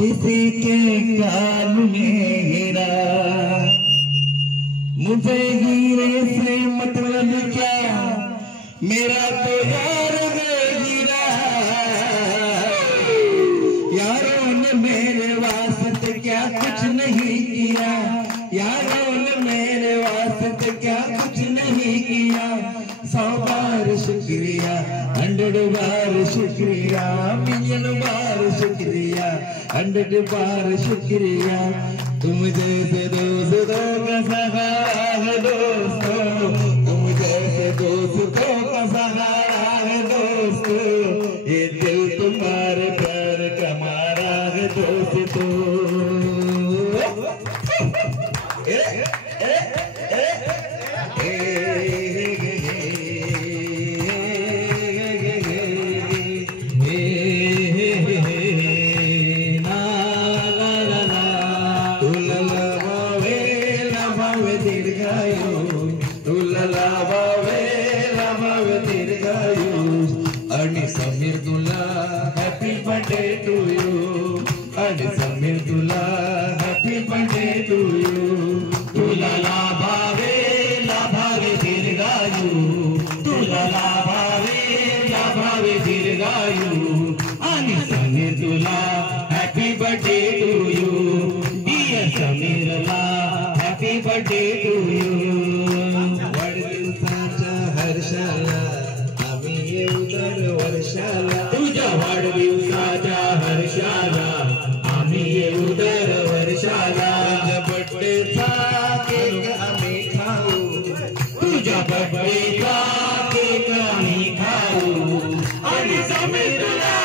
किसी के कान में हीरा। मुझे हीरे से मतलब क्या, मेरा तो यार हीरा। यारों ने मेरे वास्ते क्या कुछ नहीं किया, यारों ने मेरे वास्ते क्या कुछ नहीं किया। 100 बार शुक्रिया, 100 बार शुक्रिया, मिलियन बार शुक्रिया, 100 बार शुक्रिया। तुम जैसे दोस्तों का सहारा है दोस्तों, तुम जैसे दोस्तों का सहारा है दोस्तों। ये दिल तुम्हारे प्यार का मारा है दोस्तों। आणि समीर तुला हॅपी बर्थडे टू यू, आणि समीर तुला हॅपी बर्थडे टू यू। तुला लाभावे लाभावे दीर्घायू, तुला लाभावे दीर्घायू। आणि समीर तुला happy birthday to you, dear समीरला हॅपी बर्थडे टू यू। वाढदिवसाच्या हर्षाला वर्षाला, तुझ्या वाढदिवसाच्या हर्षाला आम्ही येऊ दर वर्षाला। तुझ्या बर्थडेचा केक आम्ही खाऊ, तुझ्या बर्थडेचा केक आम्ही खाऊ। आणि समीर तुला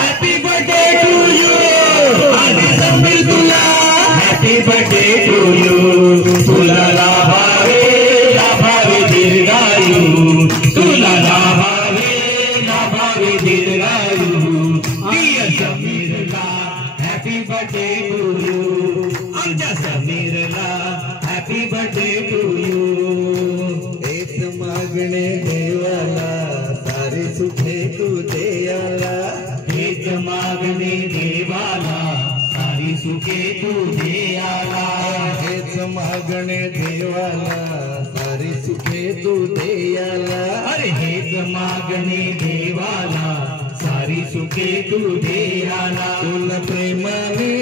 हॅपी बर्थडे टू यू, आणि समीर तुला हॅपी बर्थडे टू यू। तुला लाभावे लाभावे दीर्घायू, तुला लाभावे दीर्घायू। डिअर समीरला हॅपी बर्थडे टू यू, आमच्या समीरला हॅपी बर्थडे टू यू। हेच मागणे देवाला सारे सुखे तू देयाला, हेच मागणे देवाला सारी सुखे तू देयाला। हेच मागणे देवाला सारी सुखे तू देयाला। अरे हेच मागणे देवाला सारी सुखे तू देयाला। तुला प्रेमाने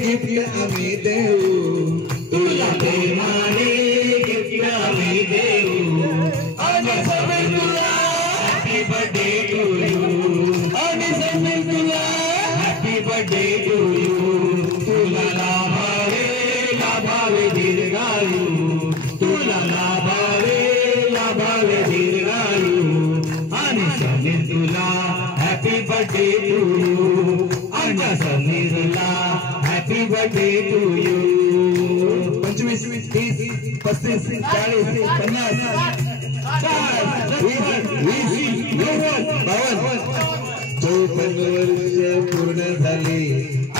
गिफ्ट आम्ही देऊ, तुला प्रेमाने गिफ्ट आम्ही देऊ। आणि समीर तुला हॅपी बर्थडे टू यू, आणि समीर तुला हॅपी बर्थडे टू यू। तुला लाभावे लाभावे दीर्घायू, तुला लाभावे लाभावे दीर्घायू। आणि समीर तुला हॅपी बर्थडे टू यू, आमच्या समीरला हॅपी बर्थडे टू यू। 25, 30, 35, 40, 50, 20, 52 वर्ष पूर्ण झाली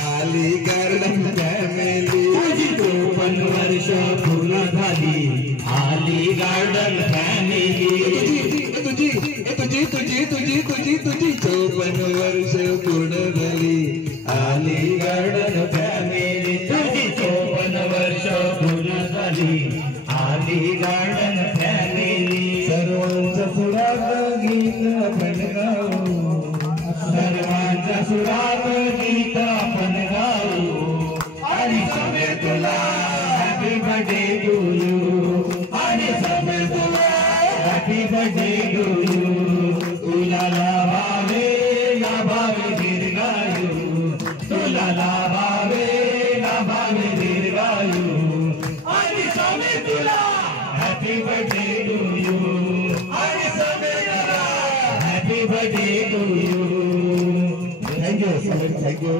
आली गार्डन फॅमिली। तुझी 54 वर्ष पूर्ण झाली आली गार्डन फॅमिली। तुझी 54 वर्ष पूर्ण झाली आली गार्डन फॅमिली। तुझी 54 वर्ष पूर्ण झाली आली गार्डन फॅमिली। सर्वांचा सुरात गीत आपण गाऊ, सर्वांचा सुरात गीत आपण गाऊ। आणि समीर तुला हॅपी बर्थडे टू यू, आणि समीर तुला हॅपी बर्थडे टू यू। तुला लाभावे लाभावे दीर्घायू, तुला लाभावे लाभावे दीर्घायू। आणि समीर तुला हॅपी बर्थडे टू यू, आणि समीर तुला happy birthday to you. Thank you Samir, thank you.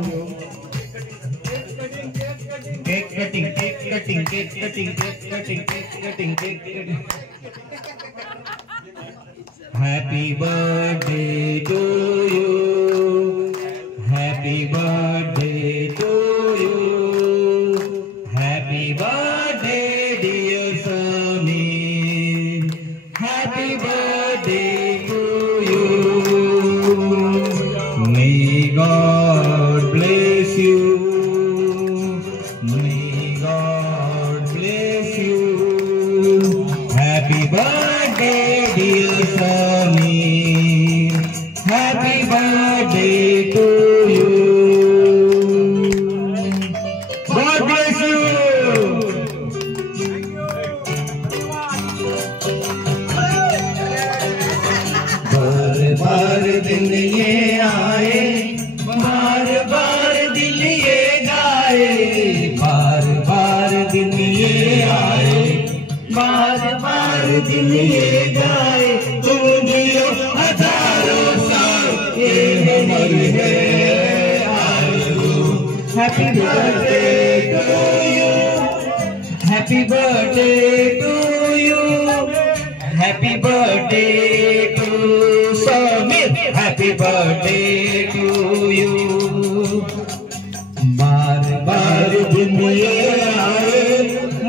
Cake cutting, cake cutting, cake cutting, cake cutting, cake cutting, cake cutting. Happy birthday to you, happy birthday to you, happy birthday dear Sameer, happy birthday to you. May God bless you. Happy birthday dear Samir, happy birthday to you. God bless you. बार बार दिन ये आए, बार बार दिल ये गाए, बार बार दिन ये आए, बार बार दिन ये गाए, तुम जियो हजारों साल ये उम्र है आरज़ू। Happy birthday to you, happy birthday to you, happy birthday to Sameer, happy birthday to you. बार बार दिन ये आए,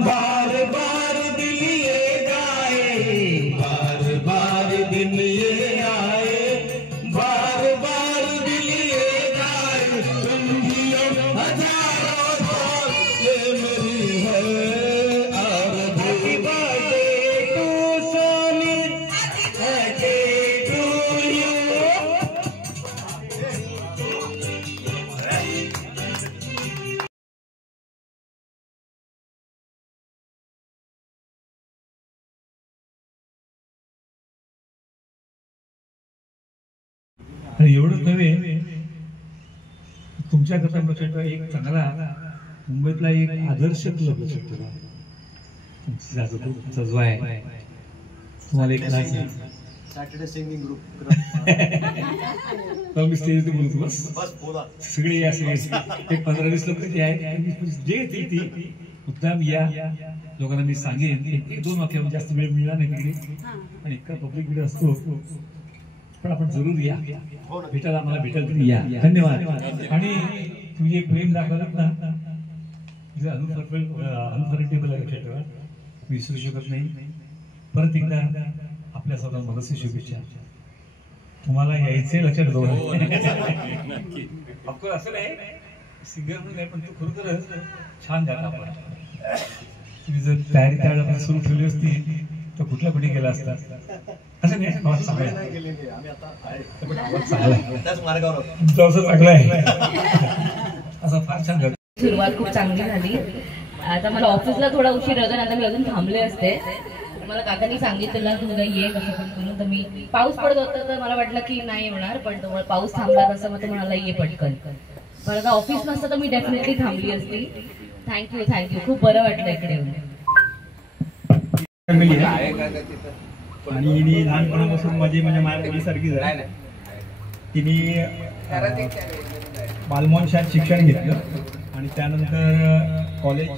बार बार दिल ये गाए, बार बार दिन ये आए, बार बार दिल ये गाए, तुम जियो हजारों साल ये मेरी है आरज़ू। Happy birthday to Sameer, happy to you. आणि एवढंच नव्हे, तुमच्या कथा लक्षात एक चांगला मुंबईतला एक आदर्श क्लब लक्षात ठेवा. तुमचा आहे तुम्हाला एक क्लास आहे सॅटर्डे सिंगिंग ग्रुप. मी स्टेजवर बोलतो बस सगळे या, सगळे एक 15-20 लोक जे आहेत जे येतील ती मुद्दाम या. लोकांना मी सांगेन एक 2 वाक्य, जास्त वेळ मिळाला नाही तिकडे आणि इतका पब्लिक कडे असतो, पण आपण जरूर या, भेटायला आम्हाला भेटायला तुम्ही या. धन्यवाद. आणि तुम्ही एक प्रेम दाखवलात ना, अनफॉर्गेटेबल आहे, लक्षात ठेवा, विसरू शकत नाही. परत एकदा आपल्या सर्वांना मनसे शुभेच्छा. तुम्हाला यायचे लक्षात ठेवा. ऑफकोर्स असं नाही सिंगर म्हणून नाही, पण तू खरोखरच छान गाता. आपण तुम्ही जर तयारी त्यावेळेला सुरू ठेवली असती तर कुठल्या कुठे गेला असता. असं नाही, आवाज चांगला आहे, असं फार छान गातो. सुरुवात खूप चांगली झाली. आता मला ऑफिसला थोडा उशीर होता, आता मी अजून थांबले असते. मला काकांनी सांगितलं तुला ये कसं पण करून, तर मी पाऊस पडत होता तर मला वाटलं की नाही होणार, पण तो पाऊस थांबला तसं मग तो म्हणाला ये पटकन. पण आता ऑफिस नसतं तर मी डेफिनेटली थांबली असती. थँक्यू थँक्यू, खूप बरं वाटलं इकडे येऊन. आणि हिने लहानपणापासून माझी म्हणजे माझ्या मुलीसारखीच आहे. तिने बालमोहन शाळेत शिक्षण घेतलं आणि त्यानंतर कॉलेज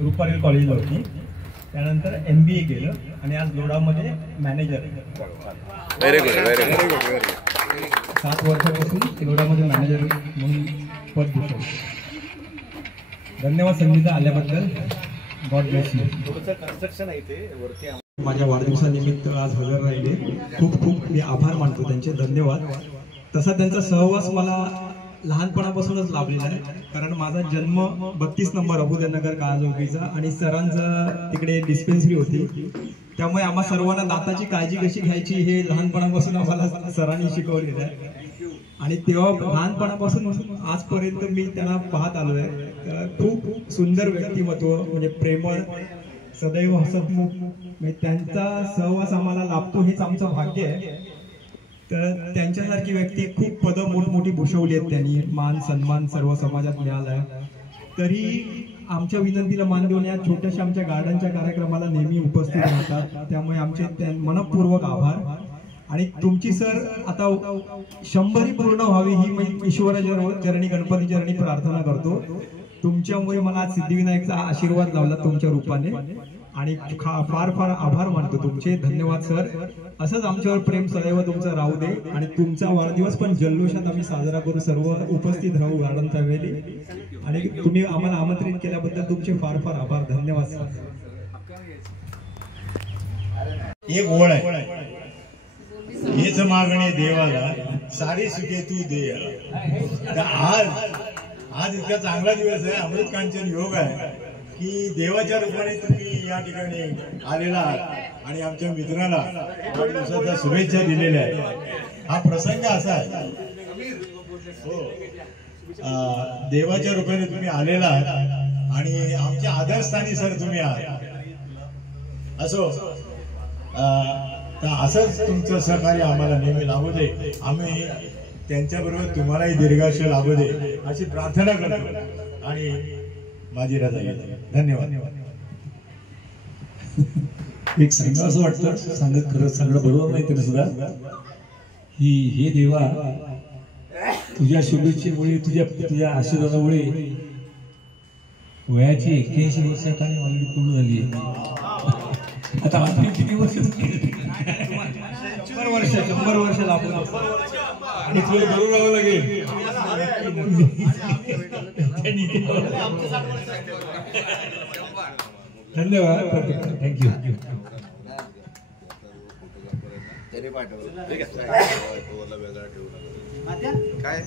रुपारेल कॉलेजला होती. त्यानंतर MBA केलं आणि आज लोढामध्ये manager. Very good very good. 7 वर्षापासून लोढामध्ये मॅनेजर म्हणून पद भूषवलं. धन्यवाद संगीता आल्याबद्दल. God bless you. कन्स्ट्रक्शन आहे ते वरती. माझ्या वाढदिवसानिमित्त आज हजर राहिले, खूप खूप मी आभार मानतो त्यांचे. धन्यवाद. तसा त्यांचा सहवास मला लहानपणापासूनच लाभलेला आहे, कारण माझा जन्म 32 नंबर अबुदनगर काळाचौकीचा आणि सरांचं तिकडे डिस्पेन्सरी होती. त्यामुळे आम्हा सर्वांना दाताची काळजी कशी घ्यायची हे लहानपणापासून आम्हाला सरांनी शिकवलेलं आहे. आणि तेव्हा लहानपणापासून आजपर्यंत मी त्यांना पाहत आलोय. खूप सुंदर व्यक्तिमत्व, म्हणजे प्रेमळ, सदैव हसतमुख, म्हणजे त्यांचा सहवास आम्हाला लाभतो हेच आमचं भाग्य आहे. तर त्यांच्यासारखी व्यक्ती खूप पदं मोठमोठी भूषवली आहेत त्यांनी, मान सन्मान सर्व समाजात मिळालाय. तरी आमच्या विनंतीला मान देऊन या छोट्याशा आमच्या गार्डनच्या कार्यक्रमाला नेहमी उपस्थित राहतात, त्यामुळे आमचे मनपूर्वक आभार. आणि तुमची सर आता 100 पूर्ण व्हावी ही मी ईश्वराचरणी गणपती चरणी प्रार्थना करतो. तुमच्यामुळे मला आज सिद्धिविनायकचा आशीर्वाद लावला तुमच्या रूपाने आणि फार फार आभार मानतो तुमचे. धन्यवाद सर. असंच आमच्यावर प्रेम सदैव तुमचं राहू दे आणि तुमचा वाढदिवस पण जल्लोषात आम्ही साजरा करू, सर्व उपस्थित राहू गार्डन फॅमिली. आणि तुम्ही आम्हाला आमंत्रित केल्याबद्दल तुमचे फार फार आभार. धन्यवाद सर. एक ओळ आहे, हेच मागणे देवाला सारी सुखे तू दे. आज इतका चांगला दिवस आहे, अमृत कांचन योग आहे की देवाच्या रूपाने तुम्ही तुम्ही या ठिकाणी आलेला आहात आणि आमच्या मित्राला वाढदिवसाच्या शुभेच्छा दिलेल्या आहेत. हा प्रसंग असा आहे, हो, देवाच्या रूपाने तुम्ही आलेला आहात आणि आमच्या आदरस्थानी सर तुम्ही आहात. असो, तर असंच तुमचं सहकार्य आम्हाला नेहमी लाभू दे. आम्ही त्यांच्याबरोबर तुम्हालाही दीर्घायुष्य लाभू दे अशी प्रार्थना करतो आणि माझी रजा घेतो. धन्यवाद. एक सांगा असं वाटतं, सांगत खरंच सांगणं बरोबर नाही तरी सुद्धा, ही हे देवा तुझ्या शुभेच्छेमुळे, तुझ्या आशीर्वादामुळे वयाची 81 वर्ष आता ऑलरेडी पूर्ण झाली आहे. आता आपण किती वर्ष? 100 वर्ष लागून आणि तुला बरोबर राहावं लागेल. धन्यवाद, थँक्यू. त्याने पाठवलं ठीक आहे. काय